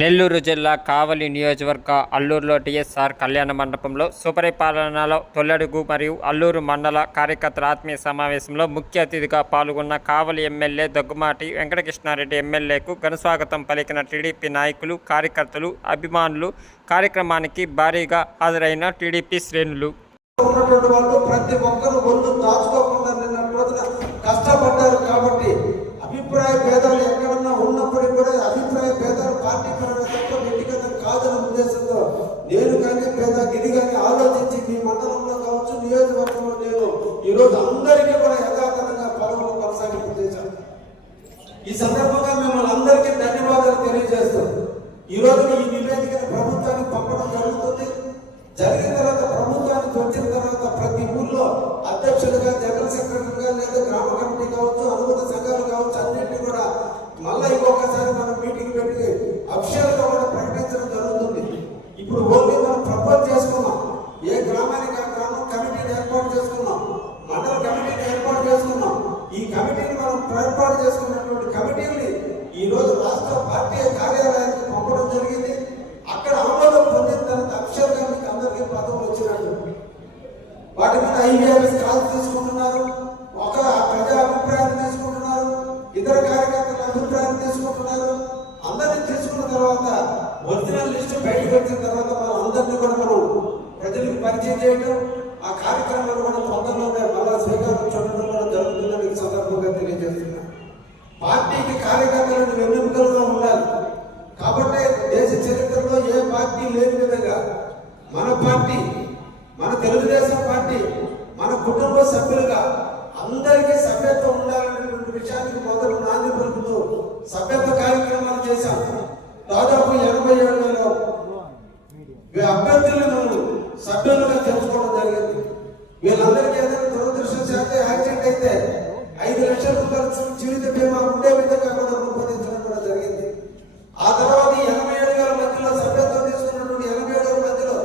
నెల్లూరు జిల్లా కావలి నియోజకవర్గ అల్లూరులో టీఎస్ఆర్ కళ్యాణ మండపంలో సుపరిపాలనలో తొలడుగు మరియు అల్లూరు మండల కార్యకర్తల ఆత్మీయ సమావేశంలో ముఖ్య అతిథిగా పాల్గొన్న కావలి ఎమ్మెల్యే దగ్గుమాటి వెంకటకృష్ణారెడ్డి ఎమ్మెల్యేకు ఘనస్వాగతం పలికిన టీడీపీ నాయకులు, కార్యకర్తలు, అభిమానులు. కార్యక్రమానికి భారీగా హాజరైన టీడీపీ శ్రేణులు. ప్రతి ఒక్కరు ఒళ్ళు దాచుకోకుండా నిన్న రోజున కష్టపడ్డారు కాబట్టి అభిప్రాయ భేదాలు ఎక్కడన్నా ఉన్నప్పటికీ కూడా అభిప్రాయ భేదాలు పార్టీ పరంగా వ్యక్తిగతం కాదన్న ఉద్దేశంతో నేను కానీ ఇది కానీ ఆలోచించి మీ మండలంలో కావచ్చు, నియోజకవర్గంలో నేను ఈరోజు అందరికీ కూడా యథాతథంగా పదవులు కొనసాగింపు చేశాను. ఈ సందర్భంగా మిమ్మల్ని అందరికీ ధన్యవాదాలు తెలియజేస్తాను. ఈ రోజు ఈ నివేదికను ప్రభుత్వానికి పంపడం జరుగుతుంది. జరిగిన తర్వాత ప్రభుత్వానికి వచ్చిన తర్వాత ప్రతి ఊళ్ళో అధ్యక్షులుగా, జనరల్ సెక్రటరీగా లేదా గ్రామ కమిటీ కావచ్చు, అనుమతి సంఘాలు కావచ్చు, అన్నింటినీ కూడా మళ్ళీ ఇంకొకసారి మనం మీటింగ్ పెట్టి అఫీషియల్గా కూడా ప్రకటించడం జరుగుతుంది. ఇప్పుడు ఓన్లీ మనం ప్రపోజ్ చేసుకున్నాం. ఏ గ్రామానికి ఆ గ్రామం కమిటీని ఏర్పాటు చేసుకున్నాం, మండల కమిటీని ఏర్పాటు చేసుకున్నాం. ఈ కమిటీని మనం ఏర్పాటు చేసుకున్నటువంటి కమిటీని ఈ రోజు రాష్ట్ర పార్టీ కార్యాలయానికి పంపడం జరిగింది. అక్కడ ఆమోదం పొందిన తర్వాత అఫీషియల్గా మీకు అందరికీ పదవులు వచ్చినట్టు వాటి మీద ఐవీఆర్ఎస్ కాల్ తీసుకుంటున్నారు, ఒక ప్రజా అభిప్రాయాన్ని తీసుకుంటున్నారు, ఇతర కార్యకర్తల అభిప్రాయాన్ని తీసుకుంటున్నారు. అందరినీ తీసుకున్న తర్వాత ఒరిజినల్ లిస్ట్ బయటకు వచ్చిన తర్వాత మనం అందరినీ కూడా మనం ప్రజలకు పరిచయం చేయడం, ఆ కార్యక్రమాలు కూడా తొందరలోనే మళ్ళా శ్రీకారం చుట్టడం కూడా జరుగుతుందని ఈ సందర్భంగా తెలియజేస్తున్నాను. పార్టీకి కార్యకర్తలను వెన్నెముకలుగా ఉండాలి. కాబట్టి దేశ చరిత్రలో ఏ పార్టీ లేని విధంగా మన పార్టీ, మన తెలుగుదేశం పార్టీ, మన కుటుంబ సభ్యులుగా అందరికీ సభ్యత్వం ఉండాలనేటువంటి విషయానికి మొదలు నాంది పలుకుతూ సభ్యత్వ కార్యక్రమాలు చేశాం. దాదాపు 87,000 అభ్యర్థులను సభ్యులుగా చేర్చుకోవడం జరిగింది. వీళ్ళందరికీ ఏదైనా దురదృష్టశాత్తు యాక్సిడెంట్ అయితే 5 లక్షల రూపాయల జీవిత బీమా ఉండే విధంగా కూడా రూపొందించడం కూడా జరిగింది. ఆ తర్వాత 87,000 మందిలో సభ్యత్వం తీసుకున్నటువంటి 87,000 మందిలో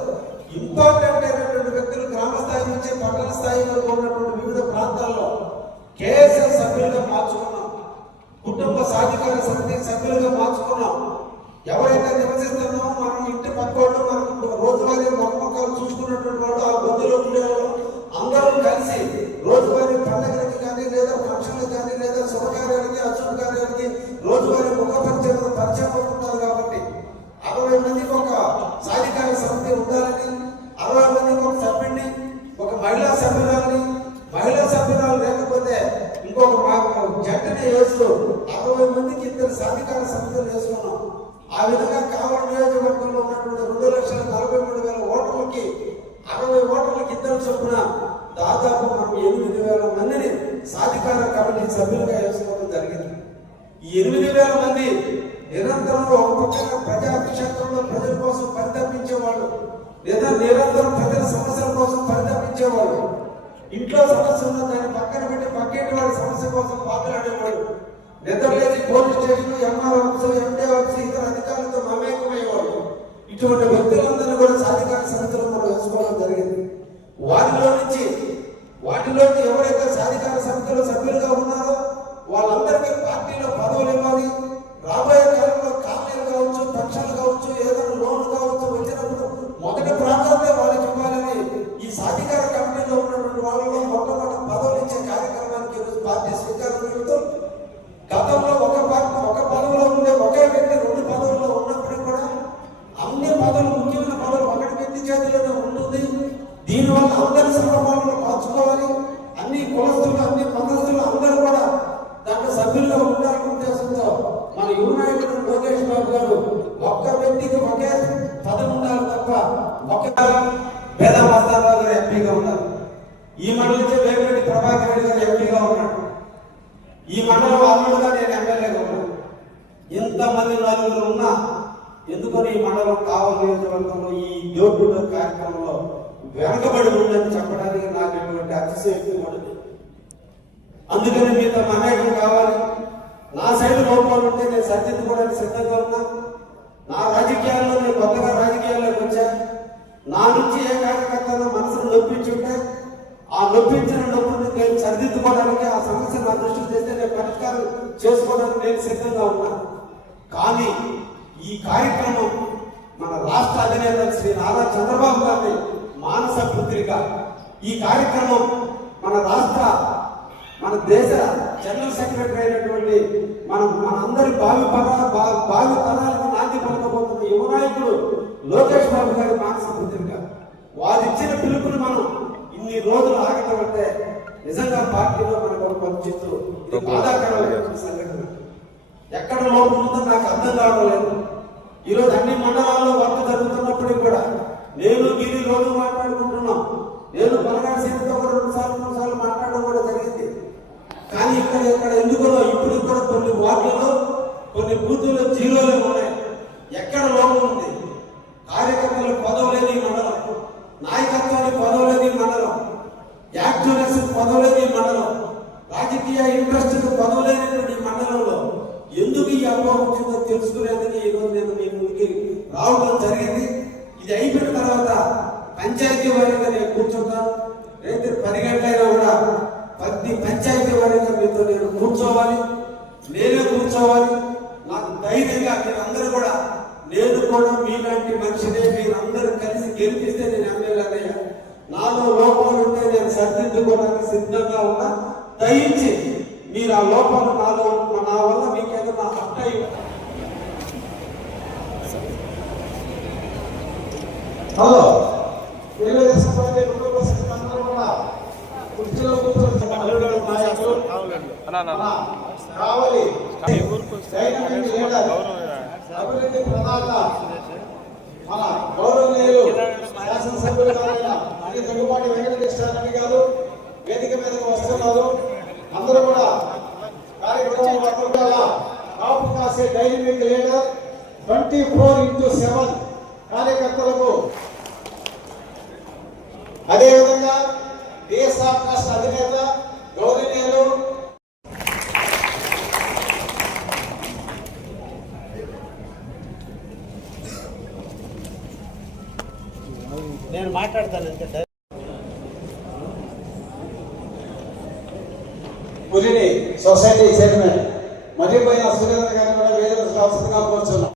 ఇంపార్టెంట్ అయినటువంటి వ్యక్తులు గ్రామ స్థాయి నుంచి పట్టణ స్థాయి వరకు ఉన్నటువంటి వివిధ ప్రాంతాల్లో కేఎస్ఎస్ సభ్యులుగా మార్చుకున్నాం. కుటుంబ సాధికార సమితి సభ్యులుగా మార్చుకున్నాం. ఎవరైతే నివసిస్తున్నామో మనం ఇంటి పక్కోళ్ళు, మనం రోజువారీ మొక్కలు చూసుకున్నటువంటి వాళ్ళు, ఆ గొంతులో ఉండేవాళ్ళు అందరూ కలిసి రోజువారీ పండుగలకి కానీ లేదా ఫంక్షన్లకు కానీ లేదా శుభకార్యాలకి, అశుభకార్యాలకి రోజువారీ పరిచయం అవుతుంటారు. కాబట్టి 60 మందికి ఒక సాధికార సమితి ఉండాలని, 60 మందికి ఒక సభ్యుడిని, ఒక మహిళా సభ్యురాలని, మహిళా సభ్యురాలు లేకపోతే ఇంకొక జట్టుని వేస్తూ 60 మందికి 2 సాధికార సమితులు వేసుకున్నాం. ఆ విధంగా కావలి నియోజకవర్గంలో ఉన్నటువంటి 2,43,000 ఓటర్లకి 60 ఓటర్లకి 2 చొప్పున దాదాపు మనం 8,000 మందిని సాధికార కమిటీ సభ్యులుగా వేసుకోవడం జరిగింది. ఈ 8,000 మంది నిరంతరం ఒక పక్కన ప్రజా క్షేత్రంలో ప్రజల కోసం పరితపించేవాళ్ళు, లేదా నిరంతరం ప్రజల సమస్యల కోసం పరితపించేవాళ్ళు. ఇంట్లో సమస్య ఉన్న దాన్ని పక్కన పెట్టి పక్కింటి వాడి సమస్య కోసం పాకులాడేవాళ్ళు. నిద్రలేసి పోలీస్ స్టేషన్, ఎంఆర్ ఆఫీసు, ఎండే ఆఫీసు, ఇతర అధికారులతో మమేకమయ్యేవాళ్ళు. ఇటువంటి వ్యక్తులందరూ కూడా సాధికార సమితులు మనం వేసుకోవడం జరిగింది. వాటిలో ఎవరైతే సాధికార సమితులు సభ్యులుగా ఉన్నారో వాళ్ళందరికీ పార్టీలో పదవులు ఇవ్వాలి. రాబోయే కాలంలో కాలనీలు కావచ్చు, పెన్షన్లు కావచ్చు, ఏదైనా లోన్లు కావచ్చు వచ్చినప్పుడు మొదటి ప్రాంతంలో వాళ్ళకి ఇవ్వాలని ఈ సాధికార కమిటీలో ఉన్నటువంటి వాళ్ళలో మొట్టమొదటి పదవులు ఇచ్చే కార్యక్రమానికి ఈరోజు పార్టీ శ్రీకారం చుడుతూ, గతంలో ఒక పదవిలో ఉండే ఒకే వ్యక్తి 2 పదవుల్లో ఉన్నప్పటికీ కూడా అన్ని పదవులు, ముఖ్యమైన పదవులు ఒకటి వ్యక్తి చేతిలోనే ఉంటుంది. దీనివల్ల అందరి సమపాలనలు పంచుకోవాలి. అన్ని కులస్తులు, అన్ని మతస్థులు అందరూ కూడా దాంట్లో సభ్యుల్లో ఉండాలనే ఉద్దేశంతో మన యువ నాయకుడు లోకేష్ బాబు గారు ఒక్క వ్యక్తికి ఒకే పదవి ఉండాలి తప్ప వేదమాస్తారావు గారు ఎంపీగా ఉన్నారు. ఈ మండలించే వేమిరెడ్డి ప్రభాకర్ రెడ్డి గారు ఎంపీగా ఉన్నాడు. ఈ మండలం అల్లుడుగా నేను ఎమ్మెల్యేగా ఉన్నాను. ఇంతమంది నలుగురు ఉన్నా ఎందుకని ఈ మండలం కావలి నియోజకవర్గంలో ఈ డోర్ టు డోర్ కార్యక్రమంలో వెనకబడి ఉందని చెప్పడానికి నాకు ఎటువంటి అతిశయోక్తి ఉండదు. అందుకని మీతో మమేకం కావాలి. నా సైడ్ లోపాలు ఉంటే నేను సరిదిద్దుకోవడానికి సిద్ధంగా ఉన్నా. నా రాజకీయాల్లో నేను కొత్తగా రాజకీయాల్లోకి వచ్చా. నా నుంచి ఏ కార్యకర్తను మనసును నొప్పించుంటే ఆ నొప్పించిన నొప్పుని నేను సరిదిద్దుకోవడానికి, ఆ సమస్య నా దృష్టికి తెస్తే నేను పరిష్కారం చేసుకోవడానికి నేను సిద్ధంగా ఉన్నా. కానీ ఈ కార్యక్రమం మన రాష్ట్ర అధినేత శ్రీ నారా చంద్రబాబు గారి మానస పుత్రిక. ఈ కార్యక్రమం మన దేశ జనరల్ సెక్రటరీ అయినటువంటి మనందరి భావి తరాలకు నాంది పలకబోతున్న యువ నాయకుడు లోకేష్ బాబు గారి మానస పుత్రిక. వారిచ్చిన పిలుపుని మనం ఇన్ని రోజులు ఆగటం అంటే నిజంగా పార్టీలో మనకు కొంచెం బాధాకరమైన సంఘటన. ఎక్కడ లోపం ఉందో నాకు అర్థం కావడం లేదు. ఈరోజు అన్ని మండలాల్లో వర్క్ జరుగుతున్నప్పటికీ కూడా నేను గిరి రోజు మాట్లాడుకుంటున్నాం. నేను బలగాడ సీనితో కూడా 2-3 సార్లు మాట్లాడడం కూడా జరిగింది. కానీ ఇక్కడ ఎందుకో ఇప్పుడు కూడా కొన్ని వార్డులలో కొన్ని బూతుల్లో జీరోలే ఉన్నాయి. ఎక్కడ లోపం ఉంది? కార్యకర్తలకు పదవులేని మండలం, నాయకత్వానికి పదవులేని మండలం, యాక్టివ్నెస్ పదవులేని మండలం, రాజకీయ ఇంట్రెస్ట్ పదవులేనటువంటి మండలంలో ఎందుకు ఈ అపోహం వచ్చిందో తెలుసుకునేందుకు ఈరోజు నేను మీ ముందుకి రావడం జరిగింది. ఇది అయిపోయిన తర్వాత పంచాయతీ వారిగా నేను కూర్చుంటాను. రేపు 10 గంటలైనా కూడా 10 పంచాయతీ వారిగా మీతో నేను కూర్చోవాలి, నేనే కూర్చోవాలి. నాకు ధైర్యంగా మీరందరూ కూడా, నేను కూడా మీలాంటి మనిషినే, మీరందరూ కలిసి గెలిపిస్తే నేను ఎమ్మెల్యేనయ్యా. నాలో లోపాలు ఉంటే నేను సరిదిద్దుకోవడానికి సిద్ధంగా ఉన్నా. దయించి మీరు ఆ లోపాలు నా వల్ల మీకు ఏదైనా అర్థం. హలో, తెలుగుదేశం పార్టీ అందరూ కూడా కుర్చీలో కూర్చొని కావాలి. అభివృద్ధి ప్రధాన మన గౌరవనీయులు శాసనసభ్యులు దగ్గుబాటి వెంకటకృష్ణారెడ్డి గారు వేదిక మీదకి వస్తున్నారు. అందరూ కూడా కార్యక్రమం కాపు కాసే డైనమిక్ లీడర్ 24/7 కార్యకర్తలకు, అదేవిధంగా డిఎస్ఆర్ ట్రస్ట్ అధినేత గౌరవనీయులు నేను మాట్లాడతానంటే పులిని సొసైటీ చైర్మన్ మర్రిపోయిన సురేంద్ర గారిని కూడా వేదికకు అవసరంగా కూర్చున్నాం.